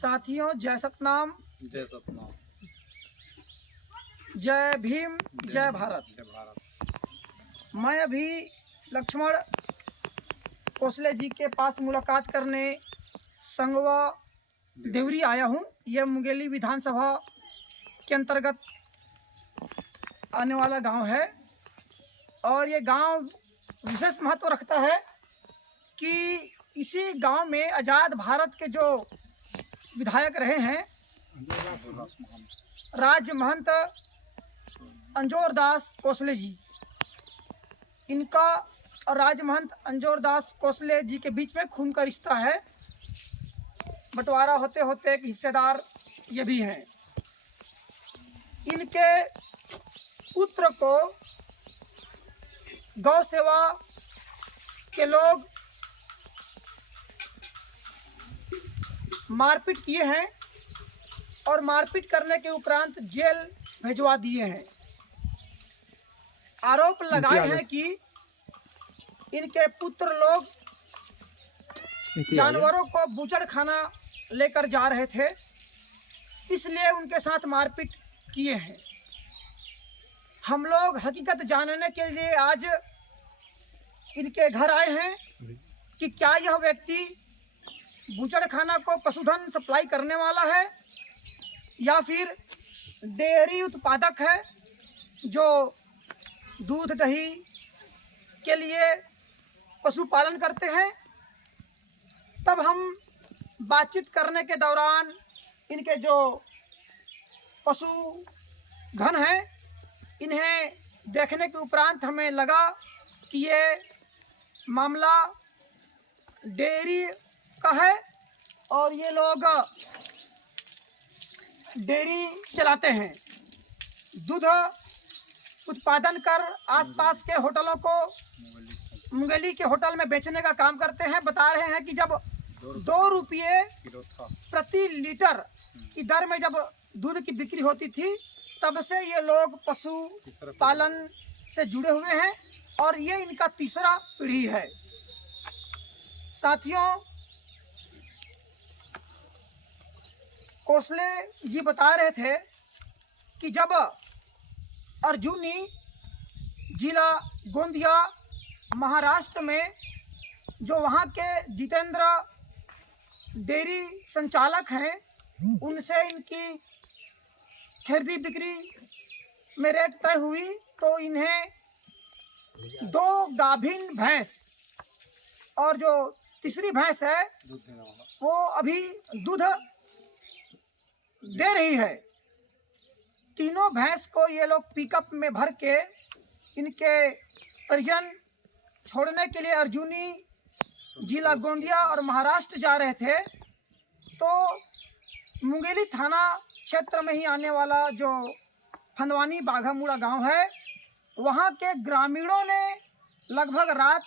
साथियों, जय सतनाम, जय सतनाम, जय भीम, जय भारत। जय भारत। मैं अभी लक्ष्मण कोसले जी के पास मुलाकात करने संगवा देवरी आया हूँ। यह मुंगेली विधानसभा के अंतर्गत आने वाला गांव है और ये गांव विशेष महत्व रखता है कि इसी गांव में आज़ाद भारत के जो विधायक रहे हैं राज महंत अंजोर दास कोसले जी, इनका और राज महंत अंजोर दास कोसले जी के बीच में खून का रिश्ता है। बंटवारा होते होते एक हिस्सेदार ये भी हैं। इनके पुत्र को गौ सेवा के लोग मारपीट किए हैं और मारपीट करने के उपरांत जेल भिजवा दिए हैं। आरोप लगाए हैं कि इनके पुत्र लोग जानवरों को बूचड़खाना लेकर जा रहे थे, इसलिए उनके साथ मारपीट किए हैं। हम लोग हकीकत जानने के लिए आज इनके घर आए हैं कि क्या यह व्यक्ति बूचड़खाना को पशुधन सप्लाई करने वाला है या फिर डेयरी उत्पादक है जो दूध दही के लिए पशुपालन करते हैं। तब हम बातचीत करने के दौरान इनके जो पशुधन है इन्हें देखने के उपरांत हमें लगा कि ये मामला डेयरी का है और ये लोग डेयरी चलाते हैं। दूध उत्पादन कर आसपास के होटलों को मुंगेली के होटल में बेचने का काम करते हैं। बता रहे हैं कि जब 2 रुपये प्रति लीटर की दर में जब दूध की बिक्री होती थी तब से ये लोग पशु पालन से जुड़े हुए हैं और ये इनका तीसरा पीढ़ी है। साथियों, कोसले जी बता रहे थे कि जब अर्जुनी जिला गोंदिया महाराष्ट्र में जो वहाँ के जितेंद्र डेयरी संचालक हैं उनसे इनकी खरीदी बिक्री में रेट तय हुई तो इन्हें 2 गाभिन भैंस और जो तीसरी भैंस है वो अभी दूध दे रही है। तीनों भैंस को ये लोग पिकअप में भर के इनके परिजन छोड़ने के लिए अर्जुनी जिला गोंदिया और महाराष्ट्र जा रहे थे तो मुंगेली थाना क्षेत्र में ही आने वाला जो फंदवानी बाघामुड़ा गांव है वहां के ग्रामीणों ने लगभग रात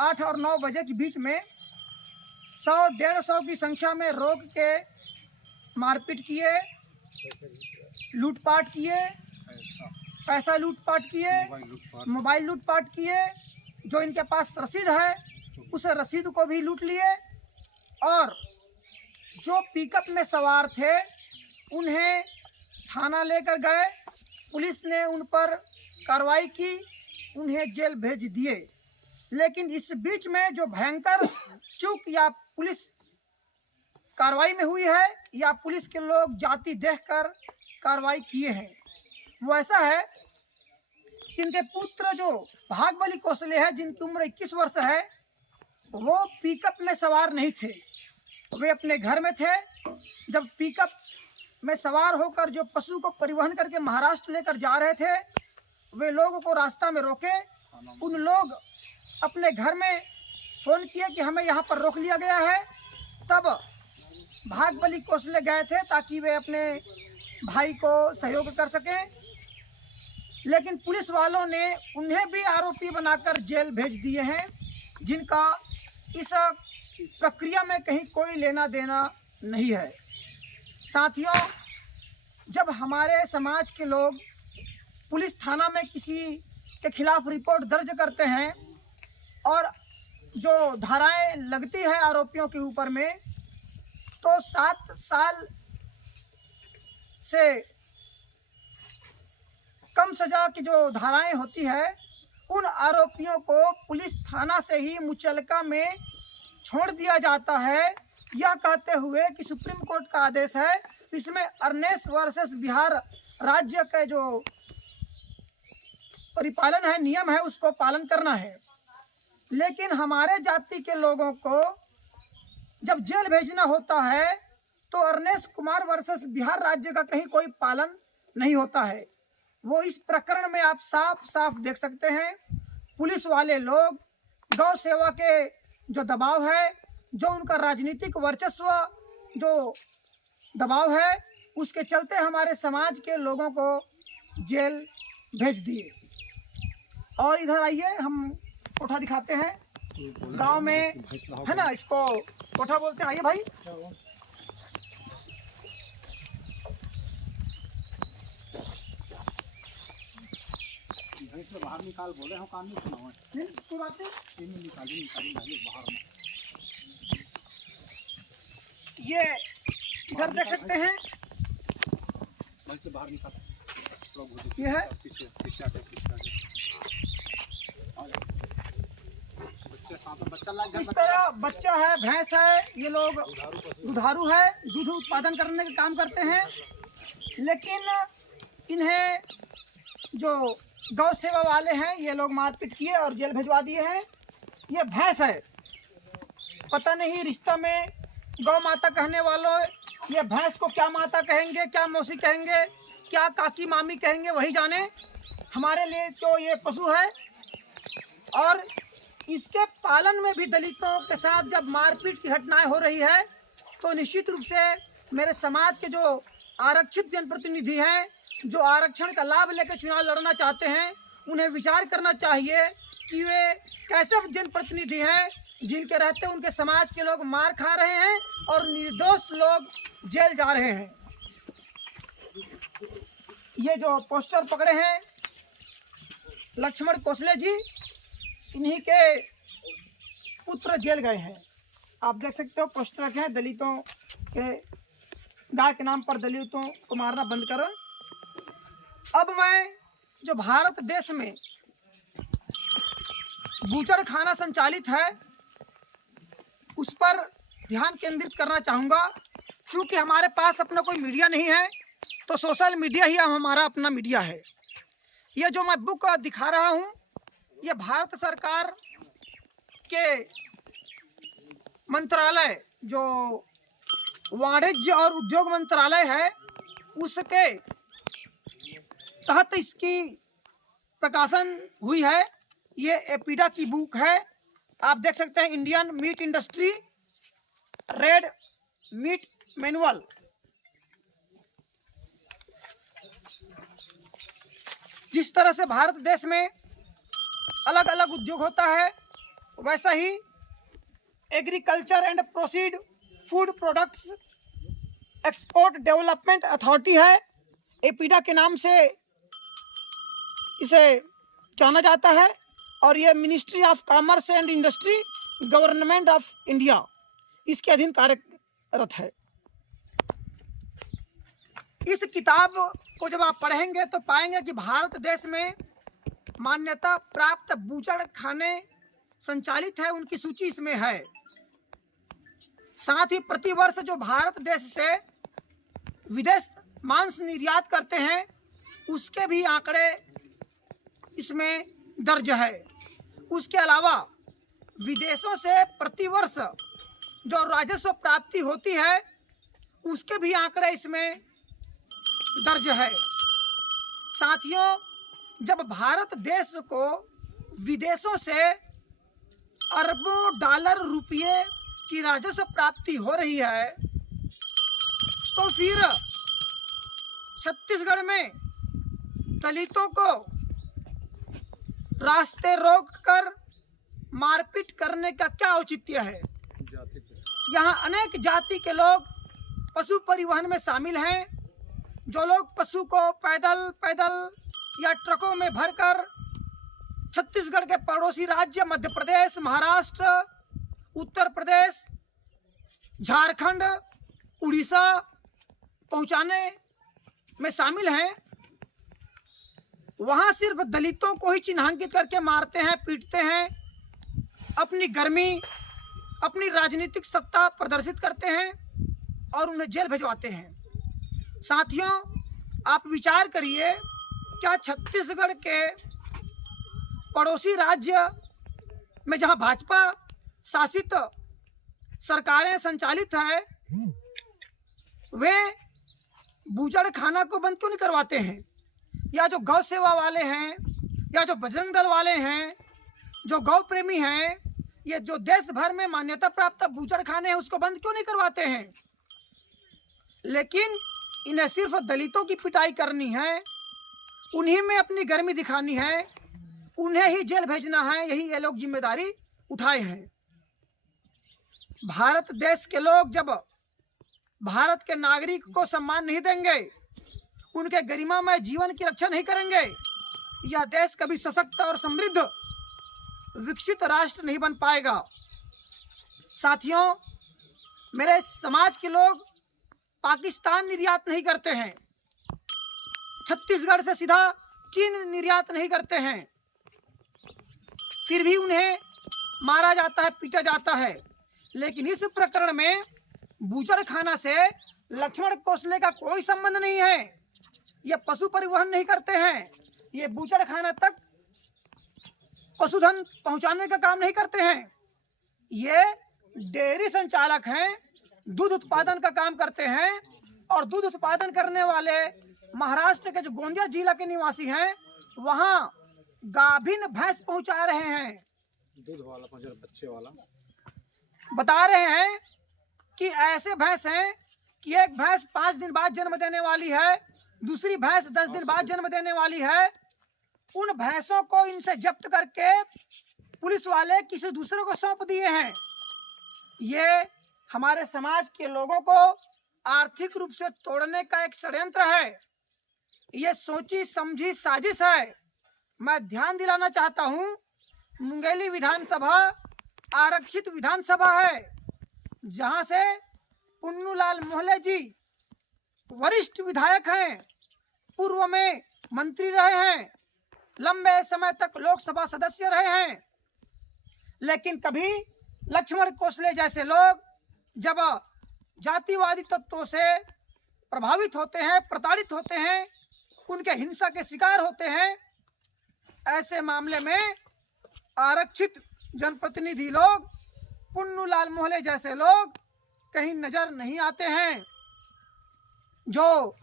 8 और 9 बजे के बीच में 100-150 की संख्या में रोक के मारपीट किए, लूटपाट किए, पैसा लूटपाट किए, मोबाइल लूटपाट किए। जो इनके पास रसीद है उस रसीद को भी लूट लिए और जो पिकअप में सवार थे उन्हें थाना लेकर गए। पुलिस ने उन पर कार्रवाई की, उन्हें जेल भेज दिए। लेकिन इस बीच में जो भयंकर चूक या पुलिस कार्रवाई में हुई है या पुलिस के लोग जाति देखकर कार्रवाई किए हैं वो ऐसा है कि इनके पुत्र जो भागबली कोसले हैं जिनकी उम्र 21 वर्ष है वो पिकअप में सवार नहीं थे, वे अपने घर में थे। जब पिकअप में सवार होकर जो पशु को परिवहन करके महाराष्ट्र लेकर जा रहे थे वे लोगों को रास्ता में रोके। उन लोग अपने घर में फ़ोन किए कि हमें यहाँ पर रोक लिया गया है। तब भागबली कोसले गए थे ताकि वे अपने भाई को सहयोग कर सकें, लेकिन पुलिस वालों ने उन्हें भी आरोपी बनाकर जेल भेज दिए हैं जिनका इस प्रक्रिया में कहीं कोई लेना देना नहीं है। साथियों, जब हमारे समाज के लोग पुलिस थाना में किसी के खिलाफ रिपोर्ट दर्ज करते हैं और जो धाराएं लगती है आरोपियों के ऊपर में तो 7 साल से कम सजा की जो धाराएं होती है उन आरोपियों को पुलिस थाना से ही मुचलका में छोड़ दिया जाता है, यह कहते हुए कि सुप्रीम कोर्ट का आदेश है। इसमें अर्नेस्ट वर्सेस बिहार राज्य का जो परिपालन है, नियम है, उसको पालन करना है। लेकिन हमारे जाति के लोगों को जब जेल भेजना होता है तो अर्नेस्ट कुमार वर्सेस बिहार राज्य का कहीं कोई पालन नहीं होता है। वो इस प्रकरण में आप साफ साफ देख सकते हैं। पुलिस वाले लोग गौ सेवा के जो दबाव है, जो उनका राजनीतिक वर्चस्व जो दबाव है, उसके चलते हमारे समाज के लोगों को जेल भेज दिए। और इधर आइए, हम कोठा दिखाते हैं गांव में, है ना, इसको कोठा बोलते हैं। आइए भाई, से बाहर निकाल बोले हम काम नहीं सुना हुआ नहीं कोई बात नहीं, निकाली बाहर में। ये इधर देख सकते हैं, से बाहर निकाल, ये है पीछे पीछे आके बच्चे साथ में, बच्चा लग इस तरह बच्चा है, भैंस है, ये लोग दुधारू है, दूध उत्पादन करने का काम करते हैं। लेकिन इन्हें जो गौ सेवा वाले हैं ये लोग मारपीट किए और जेल भिजवा दिए हैं। ये भैंस है, पता नहीं रिश्ता में गौ माता कहने वालों ये भैंस को क्या माता कहेंगे, क्या मौसी कहेंगे, क्या काकी मामी कहेंगे, वही जाने। हमारे लिए तो ये पशु है। और इसके पालन में भी दलितों के साथ जब मारपीट की घटनाएं हो रही है तो निश्चित रूप से मेरे समाज के जो आरक्षित जनप्रतिनिधि हैं, जो आरक्षण का लाभ लेकर चुनाव लड़ना चाहते हैं, उन्हें विचार करना चाहिए कि वे कैसे जनप्रतिनिधि हैं जिनके रहते उनके समाज के लोग मार खा रहे हैं और निर्दोष लोग जेल जा रहे हैं। ये जो पोस्टर पकड़े हैं लक्ष्मण कोसले जी, इन्हीं के पुत्र जेल गए हैं। आप देख सकते हो पोस्टर रखे हैं, दलितों के गाय के नाम पर दलितों को मारना बंद करो। अब मैं जो भारत देश में बूचर खाना संचालित है उस पर ध्यान केंद्रित करना चाहूँगा। क्योंकि हमारे पास अपना कोई मीडिया नहीं है तो सोशल मीडिया ही हमारा अपना मीडिया है। ये जो मैं बुक दिखा रहा हूँ ये भारत सरकार के मंत्रालय जो वाणिज्य और उद्योग मंत्रालय है उसके तहत इसकी प्रकाशन हुई है। ये एपीडा की बुक है। आप देख सकते हैं Indian meat industry red meat manual. जिस तरह से भारत देश में अलग अलग उद्योग होता है वैसा ही agriculture and processed food products export development authority है, एपीडा के नाम से इसे जाना जाता है। और ये ministry of commerce and industry government of India इसके अधीन कार्यरत है। इस किताब को जब आप पढ़ेंगे तो पाएंगे कि भारत देश में मान्यता प्राप्त बूचड़ खाने संचालित है, उनकी सूची इसमें है। साथ ही प्रतिवर्ष जो भारत देश से विदेश मांस निर्यात करते हैं उसके भी आंकड़े इसमें दर्ज है। उसके अलावा विदेशों से प्रतिवर्ष जो राजस्व प्राप्ति होती है उसके भी आंकड़े इसमें दर्ज है। साथियों, जब भारत देश को विदेशों से अरबों डॉलर रुपये की राजस्व प्राप्ति हो रही है तो फिर छत्तीसगढ़ में दलितों को रास्ते रोककर मारपीट करने का क्या औचित्य है। यहाँ अनेक जाति के लोग पशु परिवहन में शामिल हैं। जो लोग पशु को पैदल पैदल या ट्रकों में भरकर छत्तीसगढ़ के पड़ोसी राज्य मध्य प्रदेश, महाराष्ट्र, उत्तर प्रदेश, झारखंड उड़ीसा पहुंचाने में शामिल हैं, वहां सिर्फ दलितों को ही चिन्हांकित करके मारते हैं, पीटते हैं, अपनी गर्मी, अपनी राजनीतिक सत्ता प्रदर्शित करते हैं और उन्हें जेल भिजवाते हैं। साथियों, आप विचार करिए, क्या छत्तीसगढ़ के पड़ोसी राज्य में जहां भाजपा शासित सरकारें संचालित है, वे बूचड़ खाना को बंद क्यों नहीं करवाते हैं? या जो गौ सेवा वाले हैं, या जो बजरंग दल वाले हैं, जो गौ प्रेमी हैं, ये जो देश भर में मान्यता प्राप्त बूचड़ खाने हैं, उसको बंद क्यों नहीं करवाते हैं? लेकिन इन्हें सिर्फ दलितों की पिटाई करनी है, उन्हीं में अपनी गर्मी दिखानी है, उन्हें ही जेल भेजना है, यही ये लोग जिम्मेदारी उठाए हैं। भारत देश के लोग जब भारत के नागरिक को सम्मान नहीं देंगे, उनके गरिमामय जीवन की रक्षा नहीं करेंगे, यह देश कभी सशक्त और समृद्ध विकसित राष्ट्र नहीं बन पाएगा। साथियों, मेरे समाज के लोग पाकिस्तान निर्यात नहीं करते हैं, छत्तीसगढ़ से सीधा चीन निर्यात नहीं करते हैं, फिर भी उन्हें मारा जाता है, पीटा जाता है। लेकिन इस प्रकरण में बूचड़ खाना से लक्ष्मण कोसले का कोई संबंध नहीं है। ये पशु परिवहन नहीं करते हैं, ये बूचड़ खाना तक पशुधन पहुंचाने का काम नहीं करते हैं। ये डेयरी संचालक हैं, दूध उत्पादन का काम करते हैं, और दूध उत्पादन करने वाले महाराष्ट्र के जो गोंदिया जिला के निवासी हैं, वहाँ गाभिन भैंस पहुंचा रहे हैं। दूध वाला बच्चे वाला बता रहे हैं कि ऐसे भैंस हैं कि एक भैंस 5 दिन बाद जन्म देने वाली है, दूसरी भैंस 10 दिन बाद जन्म देने वाली है। उन भैंसों को इनसे जब्त करके पुलिस वाले किसी दूसरे को सौंप दिए हैं। ये हमारे समाज के लोगों को आर्थिक रूप से तोड़ने का एक षड्यंत्र है, ये सोची समझी साजिश है। मैं ध्यान दिलाना चाहता हूँ, मुंगेली विधानसभा आरक्षित विधानसभा है, जहां से पुन्नूलाल मोहले जी वरिष्ठ विधायक हैं, पूर्व में मंत्री रहे हैं, लंबे समय तक लोकसभा सदस्य रहे हैं। लेकिन कभी लक्ष्मण कोसले जैसे लोग जब जातिवादी तत्वों से प्रभावित होते हैं, प्रताड़ित होते हैं, उनके हिंसा के शिकार होते हैं, ऐसे मामले में आरक्षित जनप्रतिनिधि लोग, पुन्नूलाल मोहले जैसे लोग कहीं नजर नहीं आते हैं। जो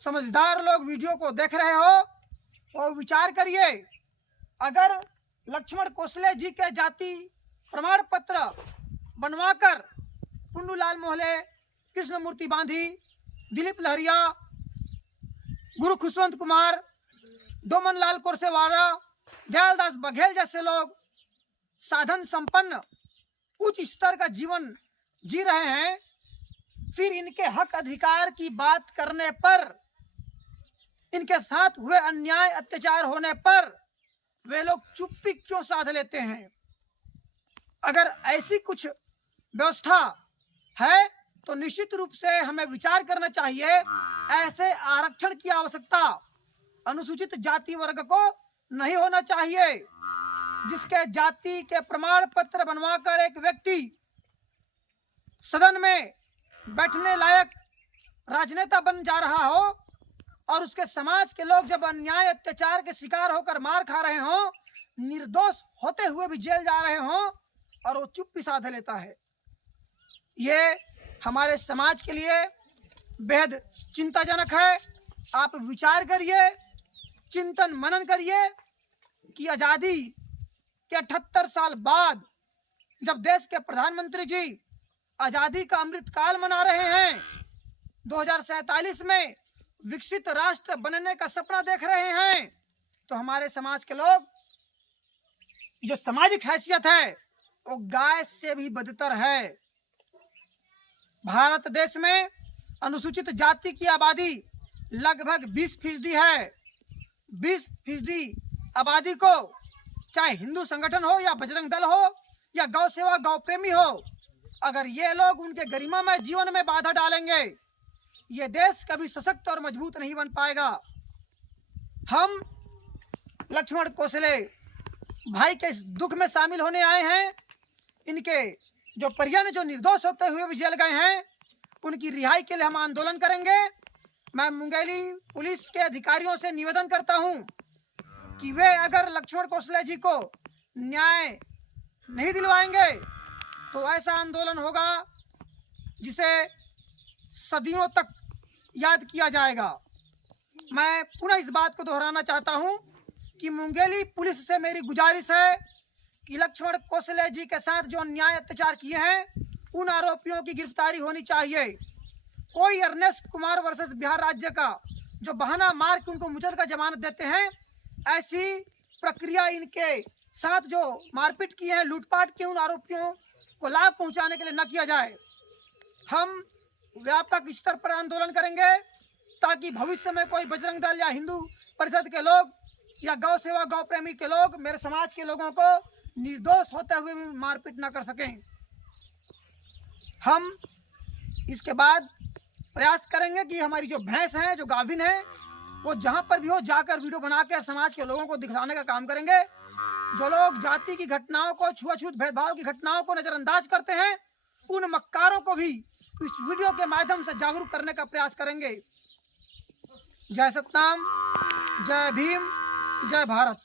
समझदार लोग वीडियो को देख रहे हो, वो विचार करिए, अगर लक्ष्मण कोसले जी के जाति प्रमाण पत्र बनवाकर पुन्नूलाल मोहले, कृष्णमूर्ति बांधी, दिलीप लहरिया, गुरु खुशवंत कुमार, डोमनलाल कोरसेवाड़ा, दयालदास बघेल जैसे लोग साधन संपन्न उच्च स्तर का जीवन जी रहे हैं, फिर इनके हक अधिकार की बात करने पर, इनके साथ हुए अन्याय अत्याचार होने पर वे लोग चुप्पी क्यों साध लेते हैं? अगर ऐसी कुछ व्यवस्था है तो निश्चित रूप से हमें विचार करना चाहिए। ऐसे आरक्षण की आवश्यकता अनुसूचित जाति वर्ग को नहीं होना चाहिए, जिसके जाति के प्रमाण पत्र बनवाकर एक व्यक्ति सदन में बैठने लायक राजनेता बन जा रहा हो, और उसके समाज के लोग जब अन्याय अत्याचार के शिकार होकर मार खा रहे हों, निर्दोष होते हुए भी जेल जा रहे हों, और वो चुप्पी साध लेता है। ये हमारे समाज के लिए बेहद चिंताजनक है। आप विचार करिए, चिंतन मनन करिए कि आज़ादी के 78 साल बाद जब देश के प्रधानमंत्री जी आज़ादी का अमृतकाल मना रहे हैं, 2047 में विकसित राष्ट्र बनने का सपना देख रहे हैं, तो हमारे समाज के लोग, जो सामाजिक हैसियत है वो गाय से भी बदतर है। भारत देश में अनुसूचित जाति की आबादी लगभग 20% है। 20% आबादी को, चाहे हिंदू संगठन हो या बजरंग दल हो या गौ सेवा गौ प्रेमी हो, अगर ये लोग उनके गरिमामय जीवन में बाधा डालेंगे, ये देश कभी सशक्त और मजबूत नहीं बन पाएगा। हम लक्ष्मण कोसले भाई के इस दुख में शामिल होने आए हैं। इनके जो परिजन जो निर्दोष होते हुए भी जेल गए हैं, उनकी रिहाई के लिए हम आंदोलन करेंगे। मैं मुंगेली पुलिस के अधिकारियों से निवेदन करता हूं कि वे अगर लक्ष्मण कोसले जी को न्याय नहीं दिलवाएंगे तो ऐसा आंदोलन होगा जिसे सदियों तक याद किया जाएगा। मैं पुनः इस बात को दोहराना चाहता हूं कि मुंगेली पुलिस से मेरी गुजारिश है कि लक्ष्मण कोसले जी के साथ जो अन्याय अत्याचार किए हैं, उन आरोपियों की गिरफ्तारी होनी चाहिए। कोई अर्नेस्ट कुमार वर्सेस बिहार राज्य का जो बहाना मार के उनको मुचल का जमानत देते हैं, ऐसी प्रक्रिया इनके साथ जो मारपीट किए हैं, लूटपाट किए, उन आरोपियों को लाभ पहुंचाने के लिए न किया जाए। हम व्यापक स्तर पर आंदोलन करेंगे ताकि भविष्य में कोई बजरंग दल या हिंदू परिषद के लोग या गौ सेवा गौ प्रेमी के लोग मेरे समाज के लोगों को निर्दोष होते हुए भी मारपीट न कर सकें। हम इसके बाद प्रयास करेंगे कि हमारी जो भैंस हैं, जो गाभिन है, वो जहाँ पर भी हो जाकर वीडियो बनाकर समाज के लोगों को दिखलाने का काम करेंगे। जो लोग जाति की घटनाओं को, छुआछूत भेदभाव की घटनाओं को नज़रअंदाज करते हैं, उन मक्कारों को भी इस वीडियो के माध्यम से जागरूक करने का प्रयास करेंगे। जय सतनाम, जय भीम, जय भारत।